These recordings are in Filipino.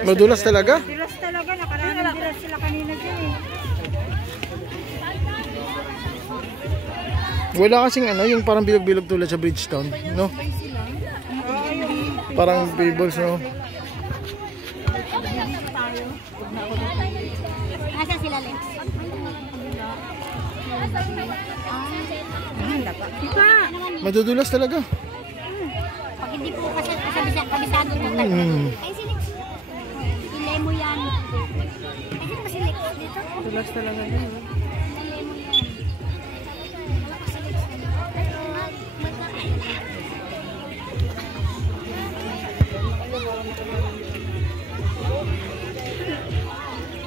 Madulas talaga? Madulas talaga, nakaraming dulas sila kanina dyan eh. Wala kasing ano, yung parang bilog-bilog tulad sa Bridgetown, no? Parang pebbles, no? Asa sila, Lex? Madudulas talaga. Pag hindi po kasi kabisado ng tayo. Ay, si Lex. Ilay mo yan. Ay, sino ba si Lex dito? Dulas talaga din. Ilay mo yan.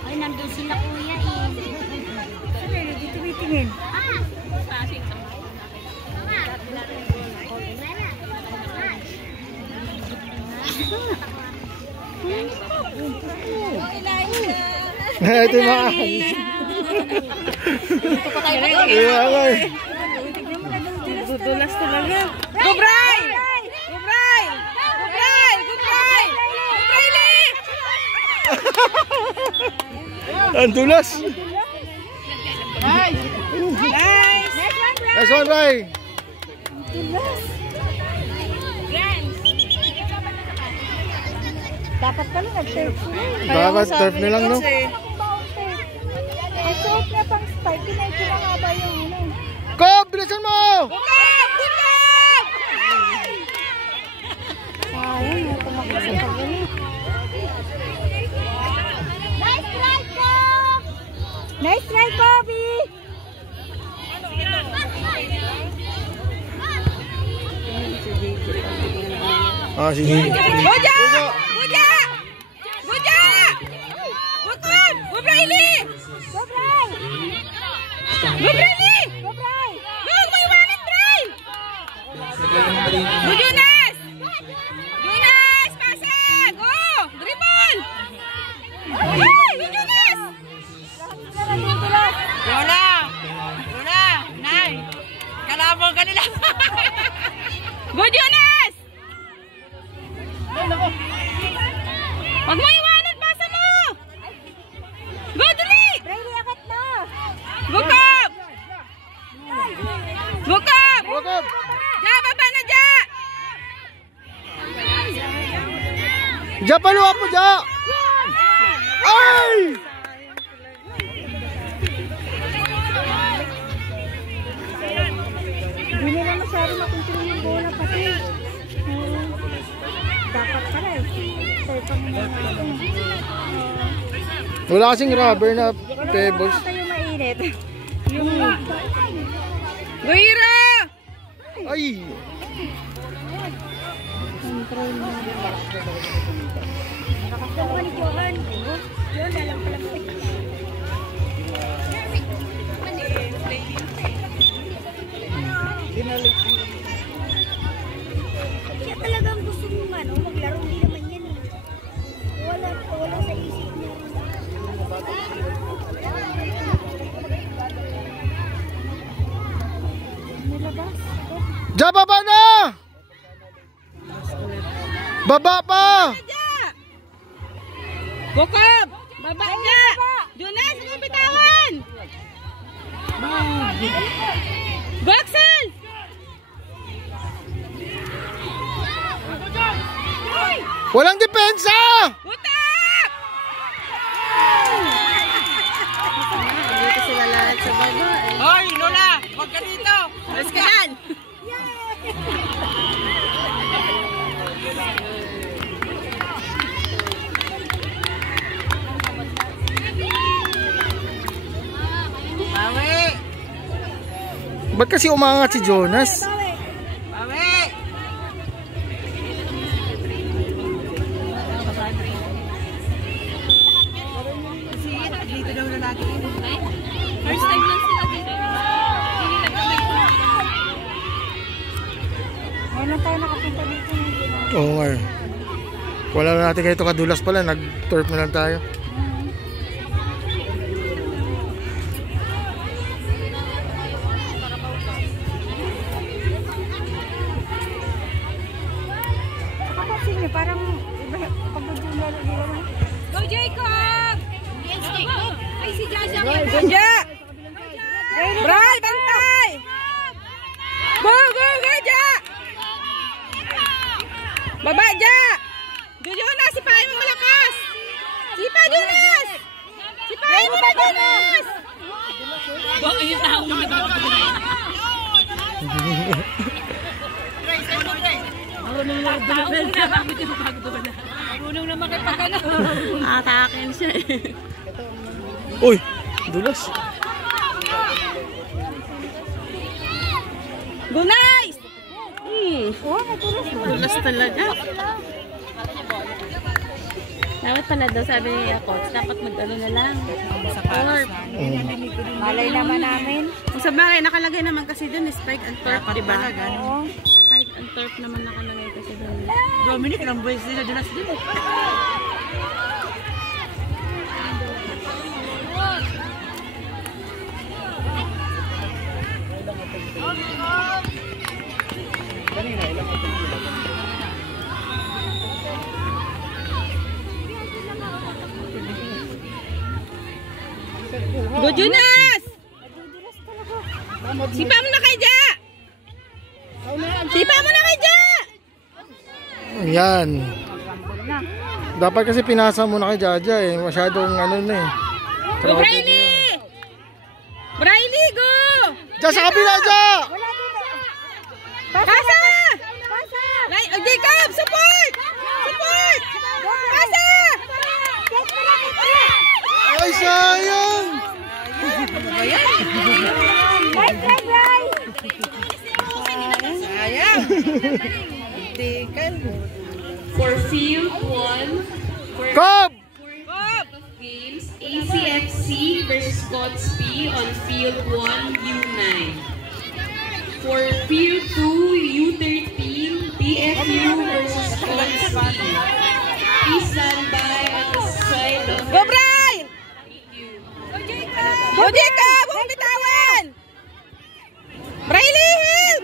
Ay, nandun sila kuya eh. Saan eh, dito tingin. Ito yung mga Dudulas talaga. Go Bray! Go Bray! Go Bray! Go Bray! Go Bray! ang dulas. Nice! Nice one, Ray. Dapat pala nag-turf na. Dapat turf na lang, no? Ang suot niya pang spike, kinaiki na nga ba yung ano? Cobb, bilisan mo! Bukab! Bukab! Sayang, ito makasapag yun. Nice try, Cobb! Nice try, Kobe! Ah, sige. Buja! Buja! Buja! Bukab! Bubraili! Bubray! Bubraili! Bubray! Huwag mo iwanan, Bray! Bujunas! Junas! Pasa! Go! Dribble! Ay! Bujunas! Lola! Lola! Nay! Kalabang ka nila! Bujunas! Huwag mo iwanan! Pasa mo! Go, dali! Brady, akit na! Bukab! Bukab! Bukab! Ja, baba na, Ja! Ja, paluwa po, Ja! Ay! Hindi nila masyado makontrol yung bola pati. Dapat pala eh. Wala kasing rubber na pebbles. Wala yung mainit. Yung... Guira! Ay! Control mo. Nakakasal pa ni Johan. Yun, alam pala mo. Siya talagang gusto mong ano, maglaro, hindi naman yan eh. Wala sa isip niya. Nilabas. Ja, baba na! Baba pa! Bukab! Baba niya! Jonas, anong bitawan? Boxel! Walang depensa! Butak! Dito sila lahat sa baba. Hoy, Lola! Huwag ka dito! Alas ka yan! Bawi! Ba't kasi umangat si Jonas? Bawi! Dito daw na lagi. First time lang sila dito. Ngayon tayo nakapunta dito. Oo nga. Wala na natin kayo kadulas pala. Nag-turf na lang tayo. si Jaja. Jaja. Bray, bantay. Go, Ja. Baba, Ja. Jonas, sipain mo malakas. Sipa, Jonas. Sipain mo na, Jonas. Bakit yung tao mo? Marunong na makipagano. Atakin siya eh. Uy, dulas. Go, nice! Dulas talaga. Dapat pala daw, sabi ni Coach, dapat mag-ano na lang. Sa court. Malay naman namin. Sa bagay, nakalagay naman kasi dun, spike and turf, diba? Oo. Spike and turf naman nakalagay kasi dun. Dominic, ilang boys nila dulas din. Go, Jonas! Sipa mo na kay Ja! Sipa mo na kay Ja! Ayan. Dapat kasi pinasa mo na kay Jaja eh. Masyadong ano na eh. Go, Briley! Briley, go! Ja, sa kabila, Ja! Pasa! Jacob, support! Support! Pasa! Ay, sayang! Sayang! For field 1, for Cobb! games, ACFC versus Godspeed on field 1, U9. For field 2, U13, BFU versus Godspeed. Please stand by at the side of Go, Brian! Go, Jacob! Huwag bitawan! Briley, help!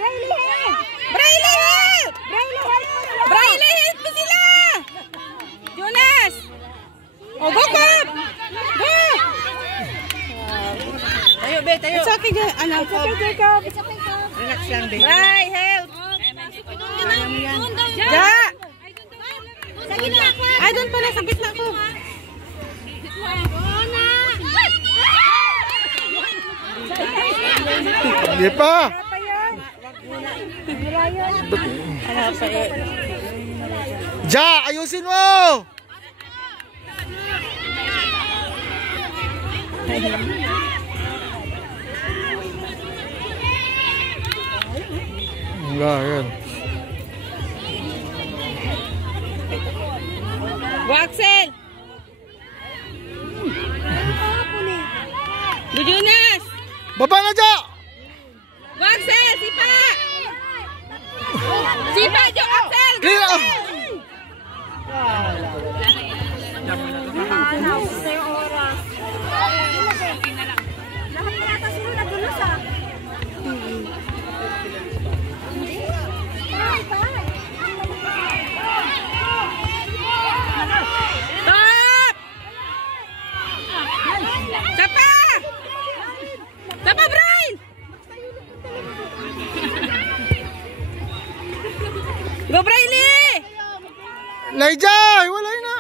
Briley, help! Briley, help mo sila! Jonas! Oh, go, Cobb! Go! Tayo, be, tayo. It's okay, Jacob. It's okay, Jacob. Relax lang, be. Bray, help! Ja! Ay, doon pala, sa gitna ko. Hindi pa! Ja, ayusin mo! Yan. Waxel! Jonas! Baba na, Ja! Waxel! Sipa! Sipa, Axel! Clear! Stop! Sapa! Sapa, Brian! Go, Briley! Laijay! Wala na!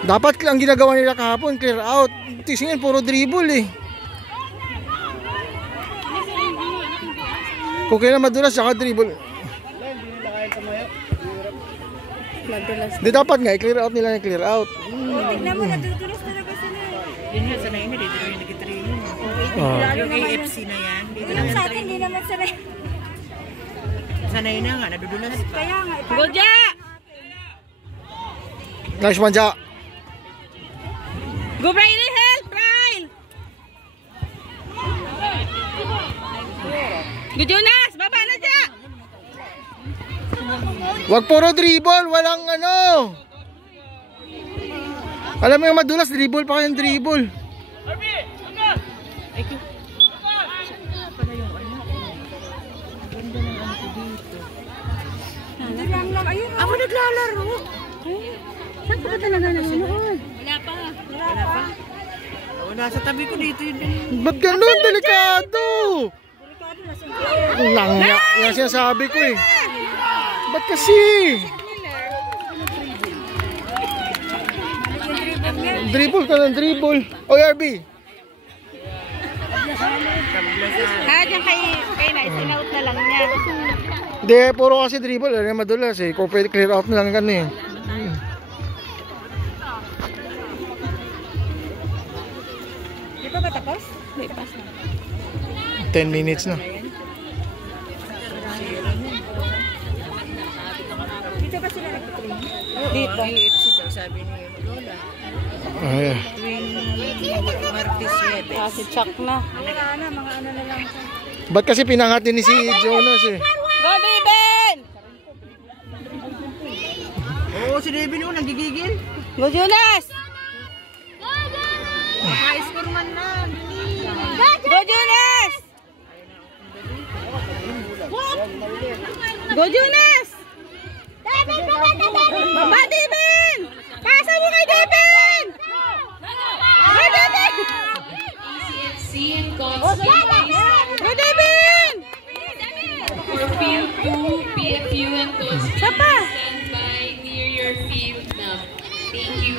Dapat ang ginagawa nila kahapon, clear out. Tingnan, puro dribble eh. Kung kailan madulas, saka dribble. Di dapat nga, i-clear out nila yung clear out. Tignan mo, nadudulas talaga sila. Yun yun, sanay na, dito rin nag-training. Yung AFC na yan. Yung sa atin, hindi naman sanay. Sanay na nga, nadudulas pa. Kaya nga. Go, Ja! Nice one, Ja. Go, Briley, help, Brian! Go, Jonas, baba na, Ja! Wag puro dribble, walang ano. Alam mo yung madulas, dribble pa kayong dribble. Ako naglalaro. Saan ka ba talaga nanonood? Wala Nasa tabi ko dito yun. Ba't ganun? Delikado! Langya. Yan sinasabi ko eh. Ba't kasi? Dribble ka ng dribble. ORB. Diyan kay na, isinout na lang niya. Hindi, puro kasi dribble. Ano yung madulas eh. Kung pwede clear out na lang ganun eh. Di ba ba tapos? Di pas na. 10 minutes na. Dito ba sila nagtutrain? Dito. Sabi ni Lola. Ay. Martes Webes. Si Chuck na. Mga ano na lang. Ba't kasi pinangat din ni si Jonas eh? Go, Devin! Oo, si Devin yung nagigigil. Go, Jonas! High score man na. Go, Jonas! Go, Jonas! Ba, Devin! Pasa mo kay Devin! Go, Devin! ECFC and Godspeed, Go, Devin! for field 2, PFU and Godspeed, Sapa? stand by near your field now. Thank you.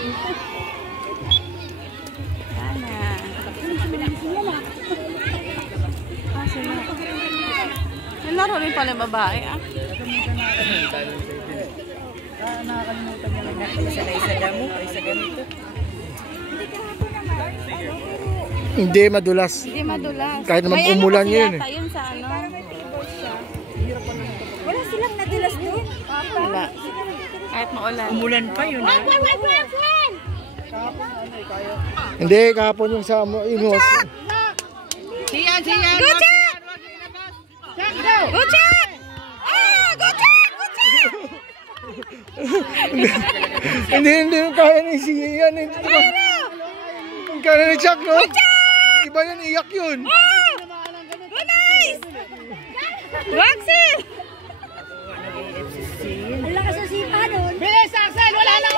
Laro rin pala babae ah. Nakakalimutan niya lang natin sa damo, sa ganito. Hindi madulas. Hindi madulas. Kahit naman may umulan ano yun yata yun sa ano. Wala silang nadulas doon. Wala. Kahit maulan. Umulan pa yun ha. Hindi, kahapon yung sa Inos. Siyan! Go check! Go check! Ah! Go check! Go check! Hindi kaya ni si Ian. Kaya ni Chuck, no? Iba yun, iyak yun. Oh! Go nice! Waxel! Wala ka sa sipa doon. Bilis, Axel! Wala na